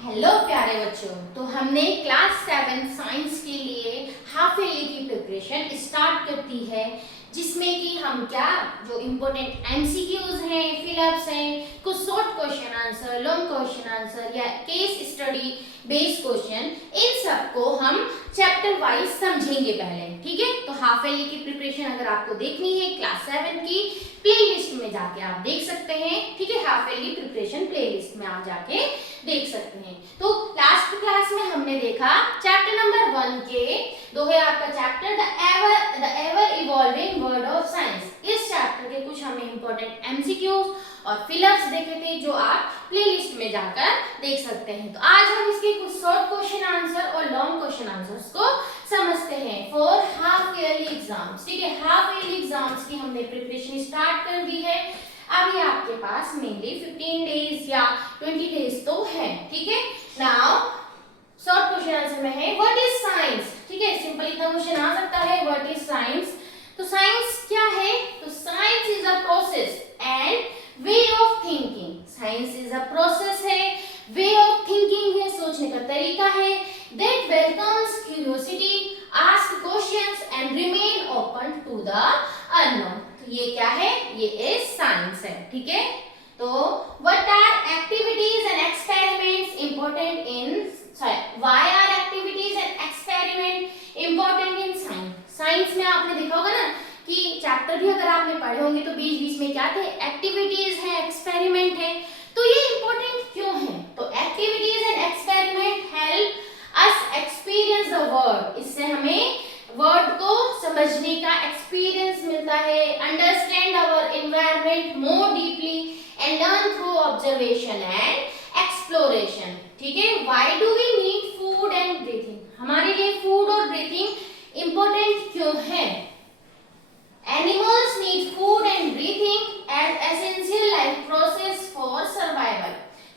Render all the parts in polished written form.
Hello प्यारे बच्चों, तो हमने क्लास 7 साइंस के लिए हाफ ईयरली की प्रिपरेशन स्टार्ट कर दी है, जिसमें कि हम क्या जो इम्पोर्टेंट एमसीक्यूज हैं, फिलअप्स हैं, कुछ short question answer, long question answer या केस स्टडी बेस्ड क्वेश्चन, इन सबको हम चैप्टर वाइज समझेंगे पहले। ठीक है, तो हाफ ईयरली की प्रिपरेशन अगर आपको देखनी है क्लास 7 की प्लेलिस्ट में जाके आप देख सकते हैं। ठीक है, हाफ ईयरली प्रिपरेशन प्लेलिस्ट में आप जाके देख सकते हैं। तो लास्ट क्लास में हमने देखा चैप्टर नंबर 1 के दो है आपका chapter the ever evolving world of science. इस चैप्टर के कुछ हमें इंपॉर्टेंट एमसीक्यूज और फिलअप्स देखे थे जो आप प्लेलिस्ट में जाकर देख सकते हैं। तो आज हम इसके कुछ शॉर्ट क्वेश्चन आंसर और लॉन्ग क्वेश्चन आंसर्स को समझते हैं फॉर हाफ ईयरली एग्जाम्स। ठीक है, हाफ ईयरली एग्जाम्स की हमने प्रिपरेशन स्टार्ट कर दी है। अभी आपके पास मेनली 15 डेज या 20 डेज तो है। ठीक है, नाउ शॉर्ट क्वेश्चन आंसर में है व्हाट इज साइंस। ठीक है, सिंपल इतना क्वेश्चन आ सकता है व्हाट इज साइंस। तो साइंस क्या है? तो science is a process and way of thinking. Science is a process है, वे ऑफ थिंकिंग है, सोचने का तरीका है, that welcomes curiosity, ask questions and remain open to the unknown. तो ये क्या है? ये इज साइंस है। ठीक है, तो what are activities and experiments important in why are activities and experiment important in science. Science में आपने देखा होगा ना कि चैप्टर भी अगर आपने पढ़े होंगे तो बीच बीच में क्या थे, एक्टिविटीज है, एक्सपेरिमेंट है। तो ये इंपॉर्टेंट क्यों है? तो activities and experiment help us experience the world. इससे हमें वर्ड को समझने का एक्सपीरियंस मिलता है, understand our environment more deeply and learn through observation and exploration. ठीक है, why do we need food and breathing. हमारे लिए फूड और ब्रीथिंग इंपॉर्टेंट क्यों है? Animals need food and breathing as essential life process for survival.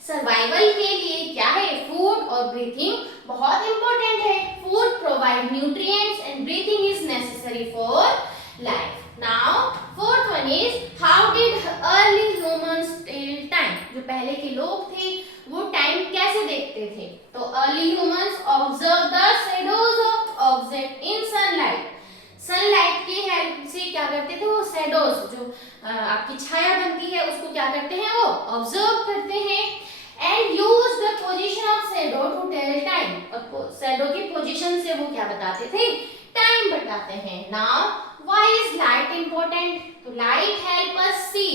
Survival के लिए क्या है? फूड और ब्रीथिंग बहुत इंपॉर्टेंट है। Food provide nutrients and breathing is necessary for life. Now fourth one is how did early humans tell time. जो पहले के लोग थे वो टाइम कैसे देखते थे? तो early humans observe the shadows of object in sunlight. Sunlight की हेल्प से क्या करते थे? वो शैडोज जो आपकी छाया बनती है उसको क्या करते हैं? वो ऑब्जर्व करते हैं and use the position of shadow to tell time. और शैडो की पोजीशन से वो क्या बताते थे? टाइम बताते हैं। Now why is light important? तो light help us see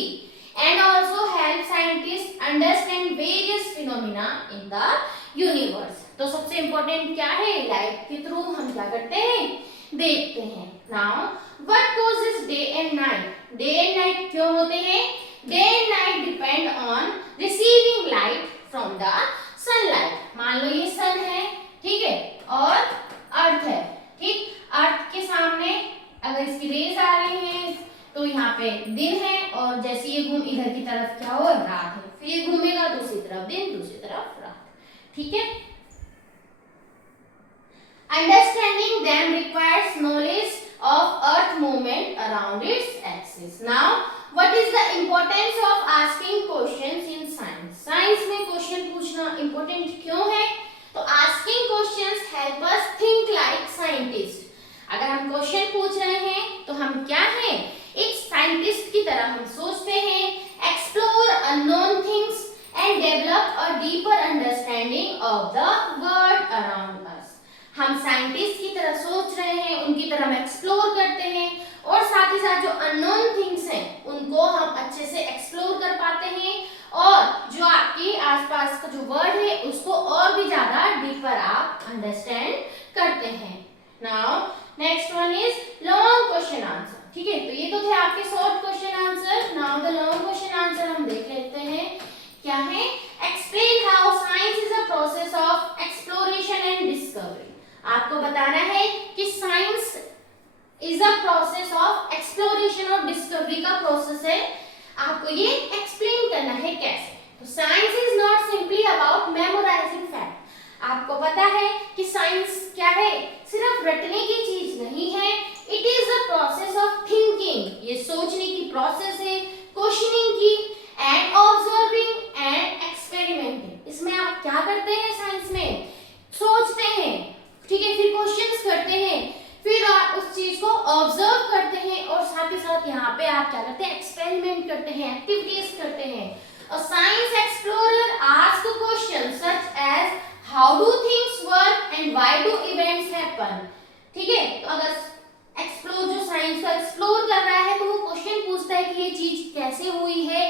and also help scientist understand various phenomena in the universe. तो सबसे इंपॉर्टेंट क्या है? लाइट के थ्रू हम क्या करते हैं? देखते हैं। Now what causes day and night. Day and night क्यों होते हैं? Day and night depend on receiving light from the sunlight. मान लो ये सन है, ठीक है, और अर्थ है। ठीक, अर्थ के सामने अगर इसकी रेज आ रही है तो यहाँ पे दिन है, और जैसे ये घूम इधर की तरफ क्या हो, रात है। फिर ये घूमेगा दूसरी तरफ दिन, दूसरी तरफ रात। ठीक है, understanding them requires knowledge of earth movement around its axis. Now what is the importance of asking questions in science? Science में क्वेश्चन पूछना important क्यों है? तो asking questions help us think like scientist। अगर हम क्वेश्चन पूछ रहे हैं तो हम क्या हैं? एक साइंटिस्ट की तरह हम सोचते हैं, explore unknown things and develop a deeper understanding of the world around us। हम साइंटिस्ट की तरह सोच रहे हैं, उनकी तरह हम एक्सप्लोर करते हैं, और साथ ही साथ जो अननोन थिंग्स हैं उनको हम अच्छे से एक्सप्लोर कर पाते हैं, और जो आपके आसपास का जो वर्ल्ड है उसको और भी ज्यादा डीपर आप अंडरस्टैंड करते हैं। Now next one is long question answer. ठीक है, तो ये तो थे आपके short question answer. Now the long question answer हम देख लेते हैं क्या है। Explain how science is a process of exploration and discovery. आपको बताना है कि science is a process of exploration और डिस्कवरी का प्रोसेस है। आपको ये एक्सप्लेन करना है कैसे। तो science is not simply about memorising fact. आपको पता है कि साइंस क्या है? सिर्फ रटने की चीज नहीं है। It is a process of thinking. ये सोचने की प्रोसेस है, क्वेश्चनिंग की, एंड ऑब्जर्विंग एंड एक्सपेरिमेंटिंग। इसमें आप क्या करते हैं? A science explorer asks questions such as how do things work and why do events happen. ठीक है, तो अगर जो साइंस को एक्सप्लोर कर रहा है तो वो क्वेश्चन पूछता है कि ये चीज कैसे हुई है,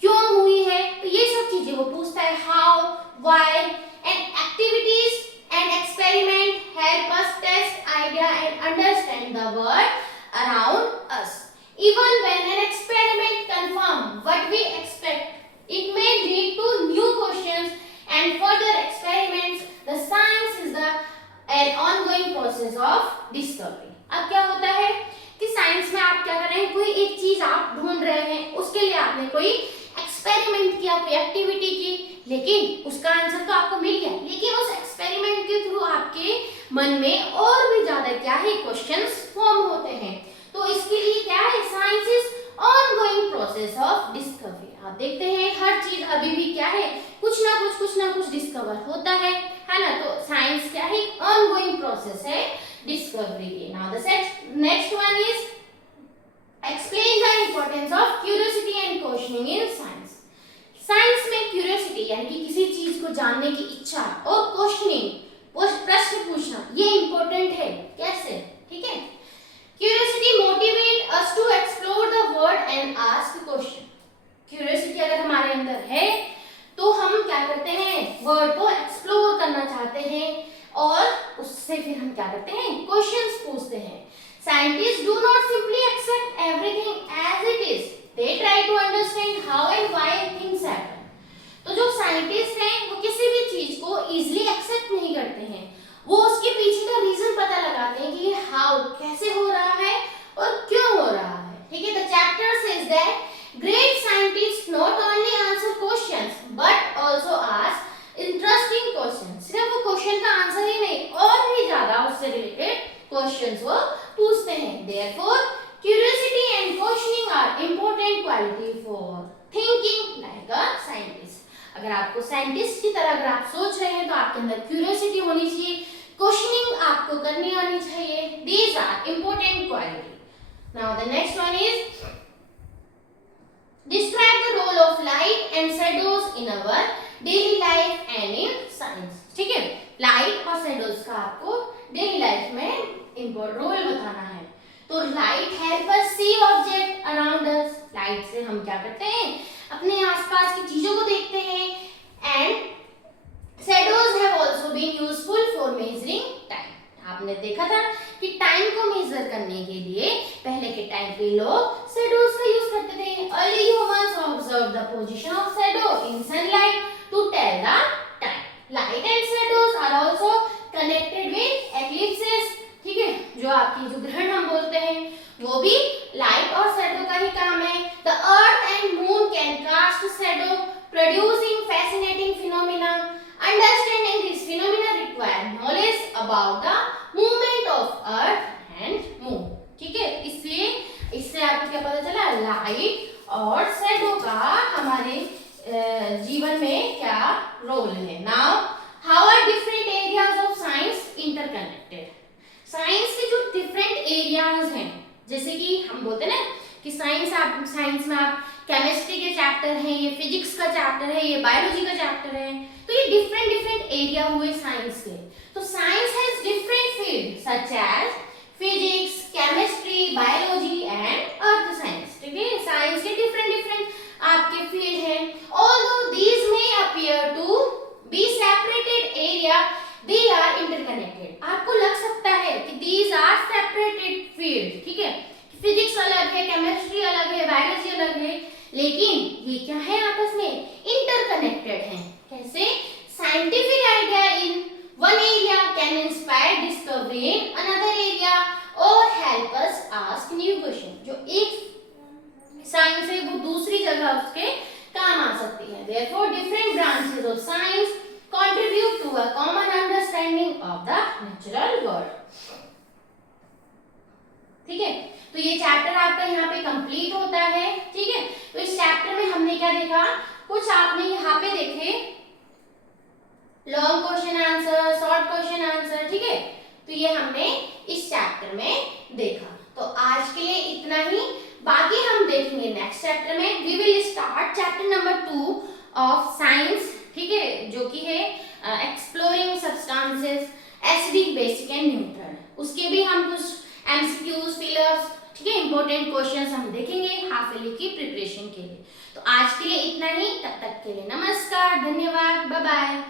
क्यों हुई है, तो ये सब चीजें वो पूछता है. How, why and activities and experiment help us test idea and understand the world around us. Even when an experiment confirms what we expect, it may lead to new questions and further experiments. The science is an ongoing process of discovery. अब क्या होता है कि science में आप क्या कर रहे हैं, कोई एक चीज आप ढूंढ रहे हैं, उसके लिए आपने कोई एक्सपेरिमेंट किया, कोई एक्टिविटी की, लेकिन उसका आंसर तो आपको मिल गया, लेकिन उस एक्सपेरिमेंट के थ्रू आपके मन में और भी ज्यादा क्या है, क्वेश्चंस फॉर्म होते हैं. तो इसके लिए क्या है, science is ongoing process of discovery. आप देखते हैं हर चीज अभी भी क्या है, कुछ ना कुछ डिस्कवर होता है ना. तो साइंस क्या है, ऑनगोइंग प्रोसेस है डिस्कवरी की. Now the next one is explain the importance of curiosity and questioning in science. Science में क्यूरियोसिटी यानी कि किसी चीज को जानने की इच्छा और क्वेश्चनिंग, प्रश्न पूछना, ये इंपॉर्टेंट है. कैसे, ठीक है. Curiosity motivates us to explore the world and ask question. Curiosity अगर हमारे अंदर है तो हम क्या करते हैं, वर्ल्ड को एक्सप्लोर करना चाहते हैं और उससे फिर हम क्या करते हैं, क्वेश्चंस पूछते हैं. Scientists do not simply accept everything as it is. They try to understand how and why things happen. तो जो साइंटिस्ट हैं वो किसी भी चीज को इजीली एक्सेप्ट नहीं करते हैं, वो उसके पीछे का रीजन पता लगाते हैं कि ये हाउ, कैसे हो रहा है और क्यों हो रहा है. ठीक है. The chapter says that great scientist not only answer questions but also ask interesting questions. सिर्फ वो क्वेश्चन का आंसर ही नहीं, और भी ज्यादा उससे रिलेटेड क्वेश्चंस वो पूछते हैं. Therefore curiosity and questioning are important quality for thinking like a scientist. अगर आपको साइंटिस्ट की तरह अगर आप सोच रहे हैं तो आपके अंदर क्यूरियोसिटी होनी चाहिए, क्वेश्चनिंग आपको करनी आनी चाहिए. These are important quality. Now the next one is describe the role of light and shadows in our daily life and in science. ठीक है, लाइट और शेडोज का आपको डेली लाइफ में इम्पोर्टेंट रोल बताना है. तो लाइट हेल्प अस सी object around us. Light से हम क्या करते हैं, अपने आसपास की चीजों को देखते हैं. And shadows have also been useful for measuring time. आपने देखा था कि टाइम को मेजर करने के लिए पहले के टाइम पे लोग shadows का यूज करते थे. Early humans observed the position of shadow in sunlight to tell the time. Light and shadows are also connected with eclipses. ठीक है, जो आपकी जो ग्रहण हम बोलते हैं वो भी लाइट और शैडो का ही काम है. The earth and moon can cast shadow producing fascinating phenomena. Understanding this phenomena require knowledge about the movement of earth and moon. ठीक है, इसलिए इससे आपको क्या पता चला, लाइट और शैडो का हमारे जीवन में क्या रोल है. Now how are different areas of science interconnected. Science के जो डिफरेंट एरियाज हैं, जैसे कि हम बोलते हैं ना कि साइंस में आप केमिस्ट्री के चैप्टर हैं, ये फिजिक्स का चैप्टर है, ये बायोलॉजी का चैप्टर है, तो ये डिफरेंट एरिया हुए साइंस के. तो science has different field such as physics, chemistry, biology and earth science. ठीक है, साइंस के डिफरेंट आपके फील्ड हैं. Although these may appear to be separated area, they are interconnected. आपको लग सकता है कि दीज आर सेपरेटेड फील्ड. ठीक है, फिजिक्स अलग है, केमिस्ट्री अलग है, बायोलॉजी अलग है, लेकिन ये क्या है, आपस में इंटरकनेक्टेड हैं. कैसे? Scientific idea in one area can inspire discovery in another area और help us ask new question. जो एक साइंस है वो दूसरी जगह उसके काम आ सकती है. Therefore different branches of science contribute to a common understanding of the natural world. ठीक है, तो ये चैप्टर आपका यहाँ पे कंप्लीट होता है. ठीक है, तो इस चैप्टर में हमने क्या देखा, कुछ आपने यहाँ पे देखे long question answer, short question answer. ठीक है, तो ये हमने इस चैप्टर में देखा. तो आज के लिए इतना ही, बाकी हम देखेंगे नेक्स्ट चैप्टर में we will start chapter number 2 of science, ठीक है, जो कि है exploring substances acidic, basic and neutral. उसके भी हम कुछ एमसीक्यूज, फिलर्स, ठीक है, इंपॉर्टेंट क्वेश्चंस हम देखेंगे हाफ ईयरली की प्रिपरेशन के लिए। तो आज के लिए इतना ही, तब तक के लिए नमस्कार, धन्यवाद, बाय बाय।